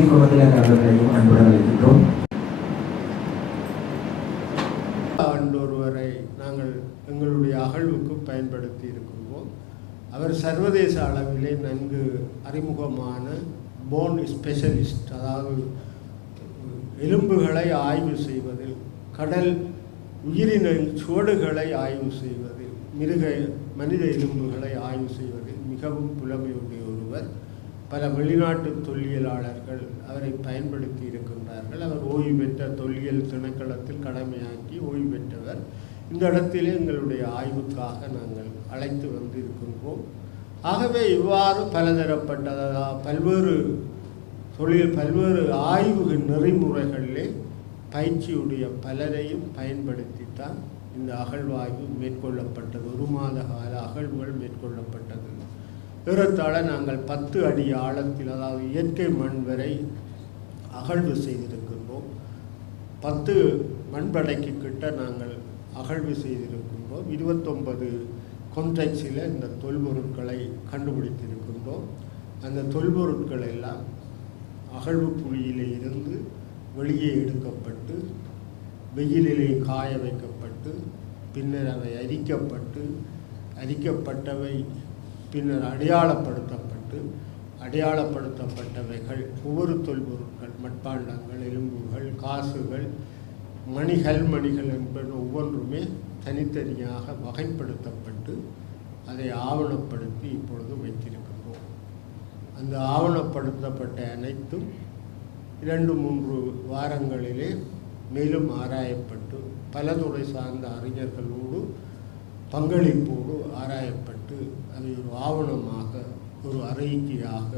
பத்மாவதி குடும்பத்தினர் அவர்களையும் அன்புடன் அழைக்கின்றோம். நாங்கள் எங்களுடைய அகழ்வுக்கு பயன்படுத்தி இருக்கின்றோம். அவர் சர்வதேச அளவிலே நன்கு அறிமுகமான போன் ஸ்பெஷலிஸ்ட் அதாவது எலும்புகளை ஆய்வு செய்வதில் கடல் உயிரின சுவடுகளை ஆய்வு செய்வதில் மிருக மனித எலும்புகளை ஆய்வு செய்வதில் மிகவும் புலமையுடைய ஒருவர். பல வெளிநாட்டு தொல்லியலாளர்கள் அவரை பயன்படுத்தி இருக்கின்றார்கள். அவர் ஓய்வு பெற்ற தொல்லியல் திணைக்களத்தில் கடமையாக்கி ஓய்வு பெற்றவர். இந்த இடத்திலே எங்களுடைய ஆய்வுக்காக நாங்கள் அழைத்து வந்திருக்கின்றோம். ஆகவே இவ்வாறு பலதரப்பட்ட அதாவது பல்வேறு தொழில் பல்வேறு ஆய்வு நெறிமுறைகளிலே பயிற்சியுடைய பலரையும் பயன்படுத்தித்தான் இந்த அகழ்வாய்வு மேற்கொள்ளப்பட்டது. ஒரு மாத கால அகழ்வுகள் மேற்கொள்ளப்பட்டது. ஏறத்தாழ நாங்கள் பத்து அடி ஆழத்தில் அதாவது இயற்கை மண் வரை அகழ்வு செய்திருக்கின்றோம். பத்து மண்படைக்கு கிட்ட நாங்கள் அகழ்வு செய்திருக்கின்றோம். இருபத்தொன்பது கொன்றைச்சியில் இந்த தொல்பொருட்களை கண்டுபிடித்திருக்கின்றோம். அந்த தொல்பொருட்கள் எல்லாம் அகழ்வு புலியிலே இருந்து வெளியே எடுக்கப்பட்டு வெயிலிலே காய வைக்கப்பட்டு பின்னர் அவை அரிக்கப்பட்டு அரிக்கப்பட்டவை பின்னர் அடையாளப்படுத்தப்பட்டு அடையாளப்படுத்தப்பட்டவைகள் ஒவ்வொரு தொல்பொருட்கள் மட்பாண்டங்கள் எலும்புகள் காசுகள் மணிகள் மணிகள் என்பன ஒவ்வொன்றுமே தனித்தனியாக வகைப்படுத்தப்பட்டு அதை ஆவணப்படுத்தி இப்பொழுது வைத்திருக்கின்றோம். அந்த ஆவணப்படுத்தப்பட்ட அனைத்தும் இரண்டு மூன்று வாரங்களிலே மேலும் ஆராயப்பட்டு பலதுறை சார்ந்த அறிஞர்களோடு பங்களிப்போடு ஆராயப்பட்டு ஆவணமாக ஒரு அறிக்கையாக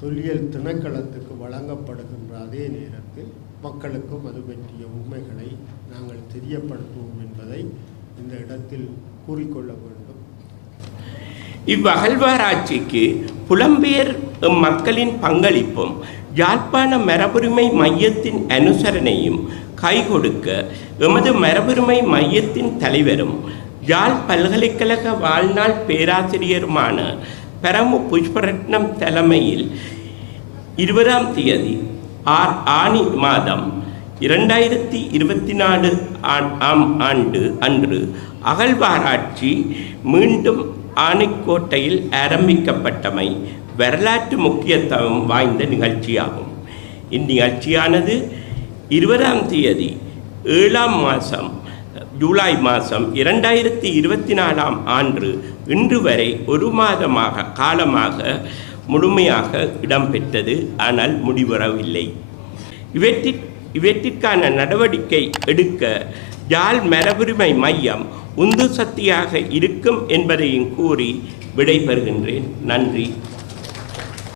தொல்லியல் திணைக்களத்துக்கு வழங்கப்படுகின்ற அதே நேரத்தில் மக்களுக்கும் அது பற்றிய உண்மைகளை நாங்கள் தெரியப்படுத்துவோம் என்பதை இந்த இடத்தில் கூறிக்கொள்ள வேண்டும். இவ்வகழ்வாராய்ச்சிக்கு புலம்பெயர் மக்களின் பங்களிப்பும் யாழ்ப்பாண மரபுரிமை மையத்தின் அனுசரணையும் கைகொடுக்க எமது மரபுரிமை மையத்தின் தலைவரும் யாழ் பல்கலைக்கழக வாழ்நாள் பேராசிரியருமான பரமு புஷ்பரட்னம் தலைமையில் இருபதாம் தேதி ஆர் ஆணி மாதம் இரண்டாயிரத்தி இருபத்தி நாலு ஆம் ஆண்டு அன்று அகழ்வாராய்ச்சி மீண்டும் ஆணைக்கோட்டையில் ஆரம்பிக்கப்பட்டமை வரலாற்று முக்கியத்துவம் வாய்ந்த நிகழ்ச்சியாகும். இந்நிகழ்ச்சியானது இருபதாம் தேதி ஏழாம் மாதம் ஜூலை மாதம் இரண்டாயிரத்தி இருபத்தி நாலாம் ஆண்டு இன்று வரை ஒரு மாதமாக காலமாக முழுமையாக இடம்பெற்றது. ஆனால் முடிவரவில்லை இவற்றிற் இவற்றிற்கான நடவடிக்கை எடுக்க யாழ் மரபுரிமை மையம் உந்து சக்தியாக இருக்கும் என்பதையும் கூறி விடைபெறுகின்றேன். நன்றி.